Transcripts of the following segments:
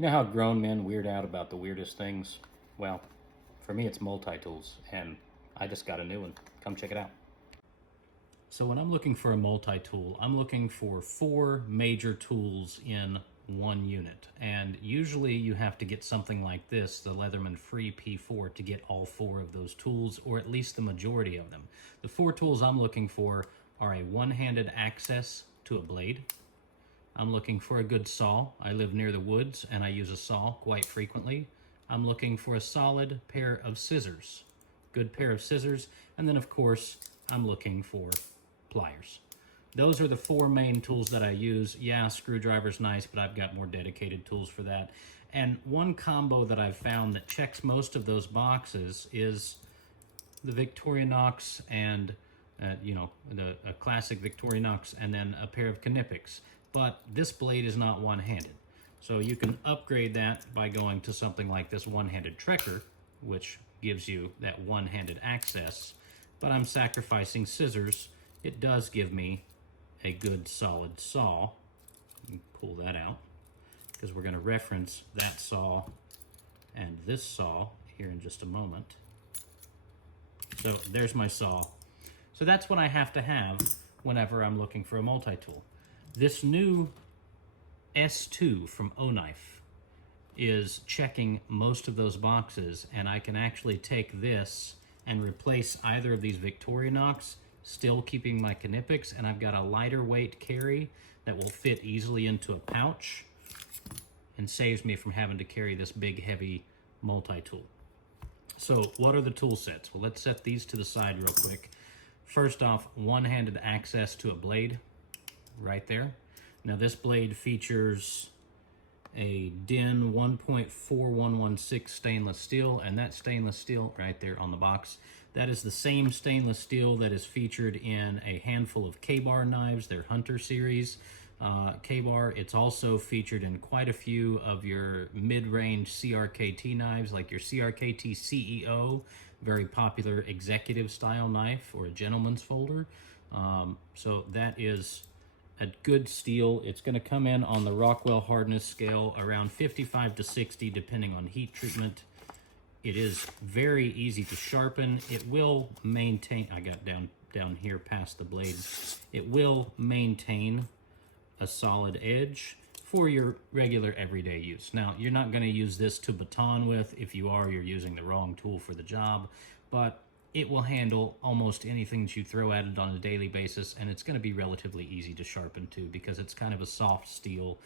You know how grown men weird out about the weirdest things? Well, for me it's multi-tools, and I just got a new one. Come check it out. So when I'm looking for a multi-tool, I'm looking for 4 major tools in one unit. And usually you have to get something like this, the Leatherman Free P4, to get all 4 of those tools, or at least the majority of them. The 4 tools I'm looking for are a one-handed access to a blade. I'm looking for a good saw. I live near the woods and I use a saw quite frequently. I'm looking for a solid pair of scissors, good pair of scissors, and then of course I'm looking for pliers. Those are the 4 main tools that I use. Yeah, screwdriver's nice, but I've got more dedicated tools for that. And one combo that I've found that checks most of those boxes is the Victorinox and a classic Victorinox, and then a pair of Knipex. But this blade is not one-handed. So you can upgrade that by going to something like this one-handed Trekker, which gives you that one-handed access. But I'm sacrificing scissors. It does give me a good solid saw. Pull that out, because we're going to reference that saw and this saw here in just a moment. So there's my saw. So that's what I have to have whenever I'm looking for a multi-tool. This new S2 from O-Knife is checking most of those boxes, and I can actually take this and replace either of these Victorinox, still keeping my Knipex, and I've got a lighter weight carry that will fit easily into a pouch and saves me from having to carry this big heavy multi-tool. So what are the tool sets? Well, let's set these to the side real quick. First off, one-handed access to a blade right there. Now this blade features a DIN 1.4116 stainless steel, and that stainless steel right there on the box, that is the same stainless steel that is featured in a handful of K-Bar knives, their Hunter series K-Bar. It's also featured in quite a few of your mid-range CRKT knives, like your CRKT CEO, very popular executive style knife, or a gentleman's folder. So that is a good steel. It's going to come in on the Rockwell hardness scale around 55 to 60 depending on heat treatment. It is very easy to sharpen. It will maintain, I got down here past the blade, it will maintain a solid edge for your regular everyday use. Now, you're not going to use this to baton with. If you are, you're using the wrong tool for the job, but it will handle almost anything that you throw at it on a daily basis, and it's going to be relatively easy to sharpen too, because it's kind of a soft steel,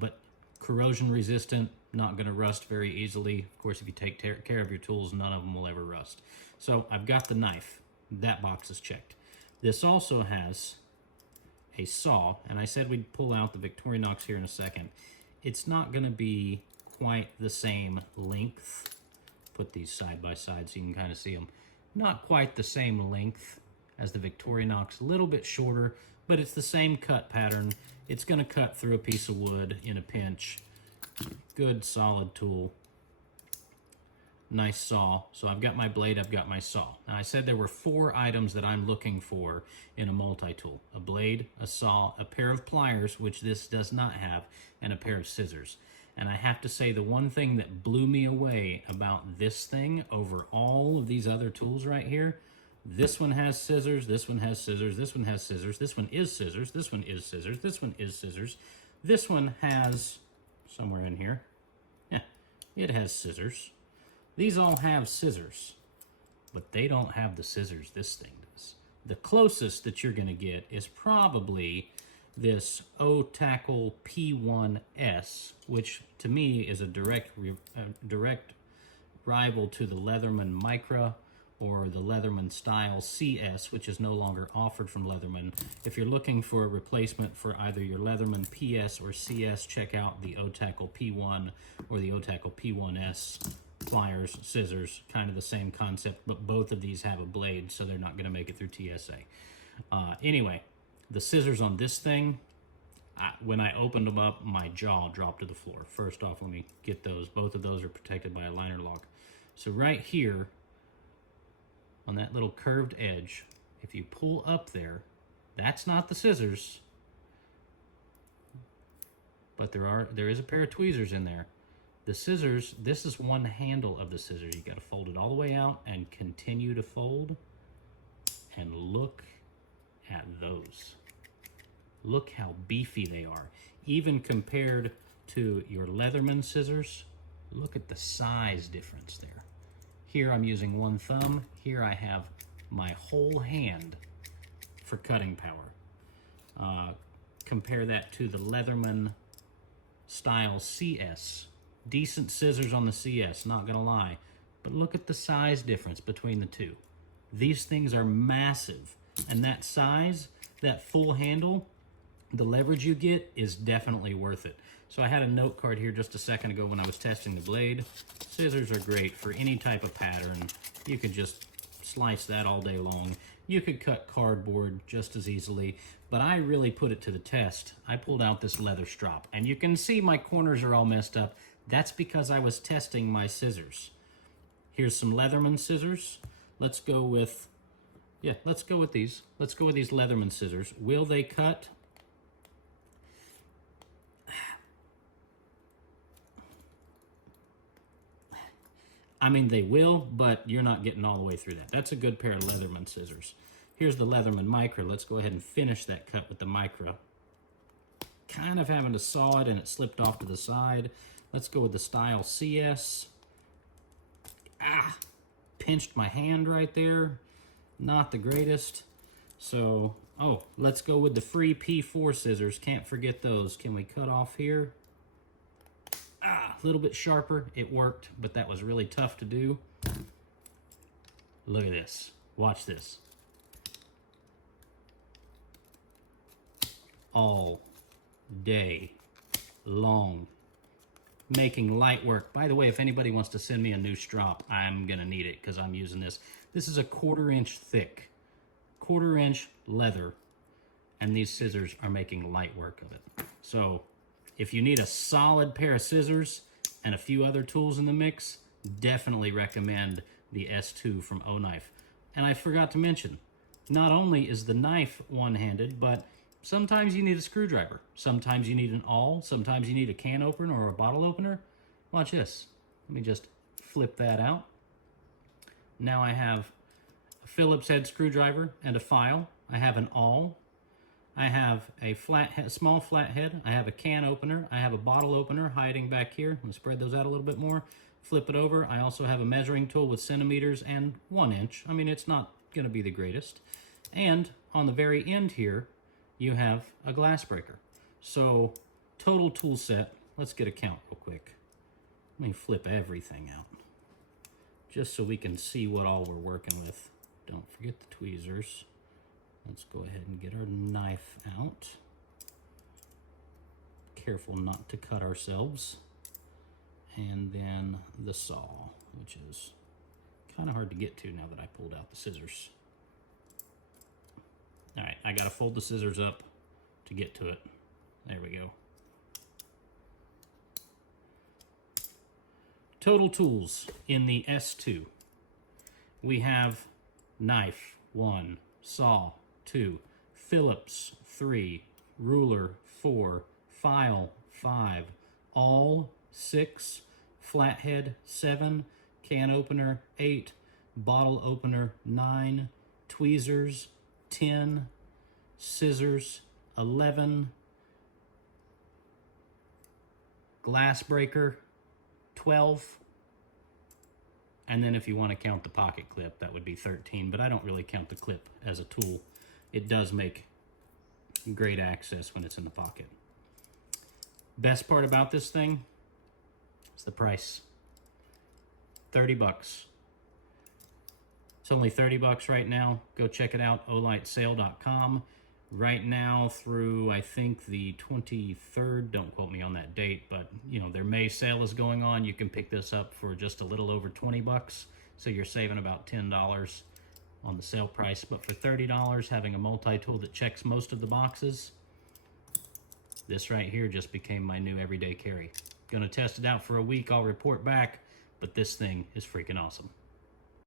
but corrosion resistant, not going to rust very easily. Of course, if you take care of your tools, none of them will ever rust. So I've got the knife. That box is checked. This also has a saw, and I said we'd pull out the Victorinox here in a second. It's not going to be quite the same length. Put these side by side so you can kind of see them. Not quite the same length as the Victorinox, a little bit shorter, but it's the same cut pattern. It's going to cut through a piece of wood in a pinch. Good solid tool. Nice saw. So I've got my blade, I've got my saw. Now I said there were 4 items that I'm looking for in a multi-tool. A blade, a saw, a pair of pliers, which this does not have, and a pair of scissors. And I have to say, the one thing that blew me away about this thing over all of these other tools right here, this one has scissors, this one has scissors, this one has scissors, this one is scissors, this one is scissors, this one is scissors, this one has, somewhere in here, yeah, it has scissors. These all have scissors, but they don't have the scissors this thing does. The closest that you're going to get is probably this O-Tackle P1S, which to me is a direct rival to the Leatherman Micra or the Leatherman Style CS, which is no longer offered from Leatherman. If you're looking for a replacement for either your Leatherman PS or CS, check out the O-Tackle P1 or the O-Tackle P1S. Pliers, scissors, kind of the same concept, but both of these have a blade, so they're not going to make it through TSA. Anyway, the scissors on this thing, when I opened them up, my jaw dropped to the floor. First off, let me get those. Both of those are protected by a liner lock. So right here, on that little curved edge, if you pull up there, that's not the scissors, but there is a pair of tweezers in there. The scissors, this is one handle of the scissors. You got to fold it all the way out and continue to fold. And look at those. Look how beefy they are. Even compared to your Leatherman scissors, look at the size difference there. Here I'm using one thumb. Here I have my whole hand for cutting power. Compare that to the Leatherman style CS. Decent scissors on the CS, not gonna lie. But look at the size difference between the two. These things are massive. And that size, that full handle, the leverage you get is definitely worth it. So I had a note card here just a second ago when I was testing the blade. Scissors are great for any type of pattern. You could just slice that all day long. You could cut cardboard just as easily, but I really put it to the test. I pulled out this leather strop, and you can see my corners are all messed up. That's because I was testing my scissors. Here's some Leatherman scissors. Let's go with, let's go with these. Let's go with these Leatherman scissors. Will they cut? I mean, they will, but you're not getting all the way through that. That's a good pair of Leatherman scissors. Here's the Leatherman Micra. Let's go ahead and finish that cut with the Micra. Kind of having to saw it, and it slipped off to the side. Let's go with the Style CS. Pinched my hand right there. Not the greatest. So, let's go with the free P4 scissors. Can't forget those. Can we cut off here? A little bit sharper. It worked, but that was really tough to do. Look at this. Watch this. All day long. Making light work. By the way, if anybody wants to send me a new strop, I'm going to need it because I'm using this. This is a 1/4 inch thick. 1/4 inch leather. And these scissors are making light work of it. So, if you need a solid pair of scissors and a few other tools in the mix, definitely recommend the S2 from O-Knife. And I forgot to mention, not only is the knife one-handed, but sometimes you need a screwdriver. Sometimes you need an awl. Sometimes you need a can opener or a bottle opener. Watch this. Let me just flip that out. Now I have a Phillips head screwdriver and a file. I have an awl. I have a small flathead. I have a can opener. I have a bottle opener hiding back here. Let's spread those out a little bit more. Flip it over. I also have a measuring tool with centimeters and 1 inch. I mean, it's not going to be the greatest. And on the very end here, you have a glass breaker. So, total tool set. Let's get a count real quick. Let me flip everything out, just so we can see what all we're working with. Don't forget the tweezers. Let's go ahead and get our knife out. Careful not to cut ourselves. And then the saw, which is kind of hard to get to now that I pulled out the scissors. All right, I gotta fold the scissors up to get to it. There we go. Total tools in the S2. We have knife, 1, saw, 2, Phillips, 3, ruler, 4, file, 5, awl, 6, flathead, 7, can opener, 8, bottle opener, 9, tweezers, 10, scissors, 11, glass breaker, 12, and then if you want to count the pocket clip, that would be 13, but I don't really count the clip as a tool. It does make great access when it's in the pocket. Best part about this thing is the price. 30 bucks. It's only 30 bucks right now. Go check it out, olightsale.com. Right now through, I think, the 23rd, don't quote me on that date, but, you know, their May sale is going on. You can pick this up for just a little over 20 bucks, so you're saving about $10 on the sale price. But for $30, having a multi-tool that checks most of the boxes, this right here just became my new everyday carry. Gonna test it out for a week. I'll report back, but this thing is freaking awesome.